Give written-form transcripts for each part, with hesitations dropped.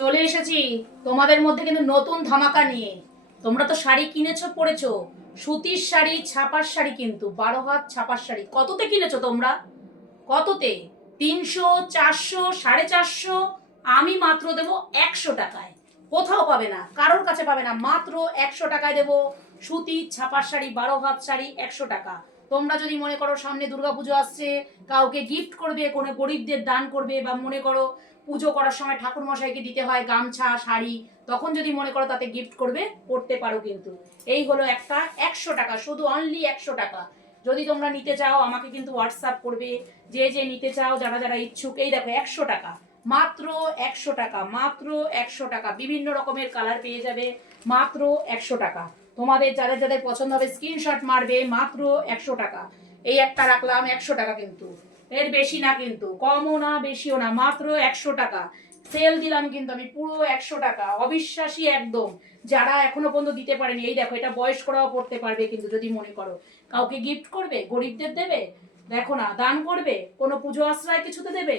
চলে এসেছি তোমাদের মধ্যে কিন্তু নতুন ধামাকা নিয়ে। তোমরা তো শাড়ি কিনেছো পরেছো, সুতির শাড়ি ছাপার শাড়ি, কিন্তু 12 হাত ছাপার শাড়ি কততে কিনেছো তোমরা? কততে? 300, 400, 450। আমি মাত্র দেবো 100 টাকায়। কোথাও পাবে না, কারোর কাছে পাবে না, মাত্র 100 টাকায় দেবো। সুতির ছাপার শাড়ি 12 হাত শাড়ি 100 টাকা। তোমরা যদি মনে করো সামনে দুর্গাপুজো আসছে, কাউকে গিফট করবে, কোনো গরিবদের দান করবে, বা মনে করো পুজো করার সময় ঠাকুর মশাইকে দিতে হয় গামছা শাড়ি, তখন যদি মনে করো তাতে গিফট করবে, করতে পারো। কিন্তু এই হলো একটা 100 টাকা, শুধু অনলি 100 টাকা। যদি তোমরা নিতে চাও আমাকে কিন্তু হোয়াটসঅ্যাপ করবে, যে যে নিতে চাও, যারা যারা ইচ্ছুক। এই দেখো 100 টাকা, মাত্র 100 টাকা, মাত্র 100 টাকা। বিভিন্ন রকমের কালার পেয়ে যাবে, মাত্র 100 টাকা। তোমাদের যাদের যাদের পছন্দ হবে স্ক্রিনশট মারবে, মাত্র 100 টাকা। এই একটা রাখলাম 100 টাকা, কিন্তু এর বেশি না, কিন্তু কমও না বেশিও না, মাত্র 100 টাকা। সেল দিলাম কিন্তু আমি পুরো 100 টাকা, অবিশ্বাসী একদম। যারা এখনো পর্যন্ত দিতে পারেনি, এই দেখো এটা বয়স্করাও পড়তে পারবে, কিন্তু যদি মনে করো কাউকে গিফট করবে, গরিবদের দেবে, দেখো না, দান করবে, কোনো পুজো আশ্রয় কিছুতে দেবে,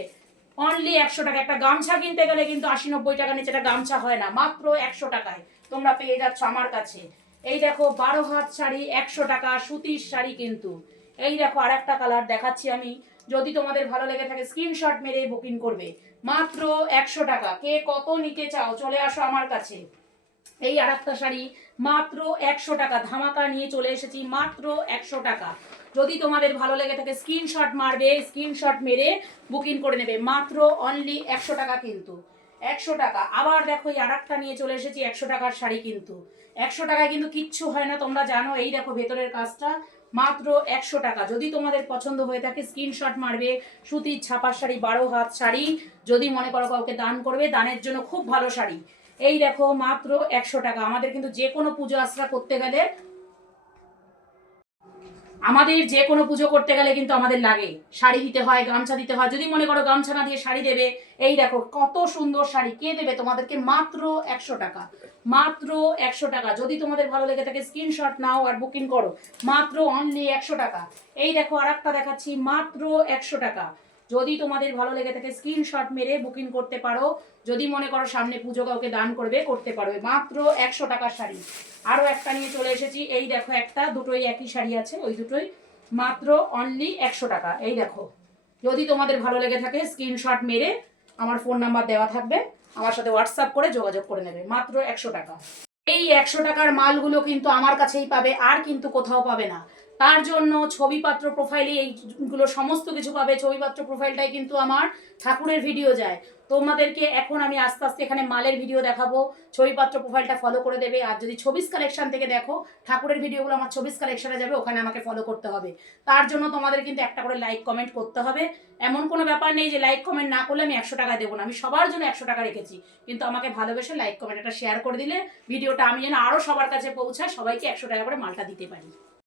অনলি 100 টাকা। একটা গামছা কিনতে গেলে কিন্তু 80-90 টাকা নিচে একটা গামছা হয় না, মাত্র 100 টাকায় তোমরা পেয়ে যাচ্ছ আমার কাছে। এই দেখো 12 হাত শাড়ি 100 টাকা, সুতির শাড়ি কিন্তু। এই দেখো আর একটা কালার দেখাচ্ছি আমি, যদি তোমাদের ভালো লেগে থাকে স্ক্রিনশট মেরে বুকিং করবে, মাত্র 100 টাকা। কে কত নিতে চাও চলে আসো আমার কাছে। এই আর একটা শাড়ি মাত্র 100 টাকা, ধামাকা নিয়ে চলে এসেছি, মাত্র 100 টাকা। যদি তোমাদের ভালো লেগে থাকে স্ক্রিনশট মারবে, স্ক্রিনশট মেরে বুকিং করে নেবে, মাত্র অনলি 100 টাকা কিন্তু। 100 টাকা। আবার দেখো এই আর একটা নিয়ে চলে এসেছি 100 টাকার শাড়ি, কিন্তু 100 টাকায় কিন্তু কিচ্ছু হয় না, তোমরা জানো। এই দেখো ভেতরের কাজটা, মাত্র 100 টাকা। যদি তোমাদের পছন্দ হয়ে থাকে স্ক্রিনশট মারবে। সুতির ছাপার শাড়ি 12 হাত শাড়ি, যদি মনে করো কাউকে দান করবে, দানের জন্য খুব ভালো শাড়ি। এই দেখো মাত্র 100 টাকা। আমাদের কিন্তু যে কোনো পুজো আশ্রা করতে গেলে, আমাদের যে কোনো পুজো করতে গেলে কিন্তু আমাদের লাগে শাড়ি দিতে হয়, গামছা দিতে হয়। যদি মনে করো গামছা না দিয়ে শাড়ি দেবে, এই দেখো কত সুন্দর শাড়ি, কে দেবে তোমাদেরকে? মাত্র 100 টাকা, মাত্র 100 টাকা। যদি তোমাদের ভালো লেগে থাকে স্ক্রিনশট নাও আর বুকিং করো, মাত্র অনলি 100 টাকা। এই দেখো আর একটা দেখাচ্ছি, মাত্র 100 টাকা। যদি তোমাদের ভালো লেগে থাকে স্ক্রিনশট মেরে বুকিং করতে পারো। যদি মনে করো সামনে পুজো কাউকে দান করবে, করতে পারবে, মাত্র 100 টাকার শাড়ি। আরও একটা নিয়ে চলে এসেছি, এই দেখো একটা, দুটোই একই শাড়ি আছে, ওই দুটোই মাত্র অনলি 100 টাকা। এই দেখো, যদি তোমাদের ভালো লেগে থাকে স্ক্রিনশট মেরে, আমার ফোন নাম্বার দেওয়া থাকবে, আমার সাথে হোয়াটসঅ্যাপ করে যোগাযোগ করে নেবে, মাত্র 100 টাকা। এই 100 টাকার মালগুলো কিন্তু আমার কাছেই পাবে, আর কিন্তু কোথাও পাবে না। তার জন্য ছবিপাত্র প্রোফাইলে এইগুলো সমস্ত কিছু পাবে। ছবিপাত্র প্রোফাইলটাই কিন্তু আমার ঠাকুরের ভিডিও যায়। তোমাদেরকে এখন আমি আস্তে আস্তে এখানে মালের ভিডিও দেখাবো, ছবিপাত্র প্রোফাইলটা ফলো করে দেবে। আর যদি ছবিস কালেকশন থেকে দেখো, ঠাকুরের ভিডিওগুলো আমার ছবিস কালেকশনে যাবে, ওখানে আমাকে ফলো করতে হবে। তার জন্য তোমাদের কিন্তু একটা করে লাইক কমেন্ট করতে হবে। এমন কোনো ব্যাপার নেই যে লাইক কমেন্ট না করলে আমি 100 টাকা দেবো না, আমি সবার জন্য 100 টাকা রেখেছি। কিন্তু আমাকে ভালোবেসে লাইক কমেন্ট এটা শেয়ার করে দিলে ভিডিওটা আমি যেন আরও সবার কাছে পৌঁছায়, সবাইকে 100 টাকা করে মালটা দিতে পারি।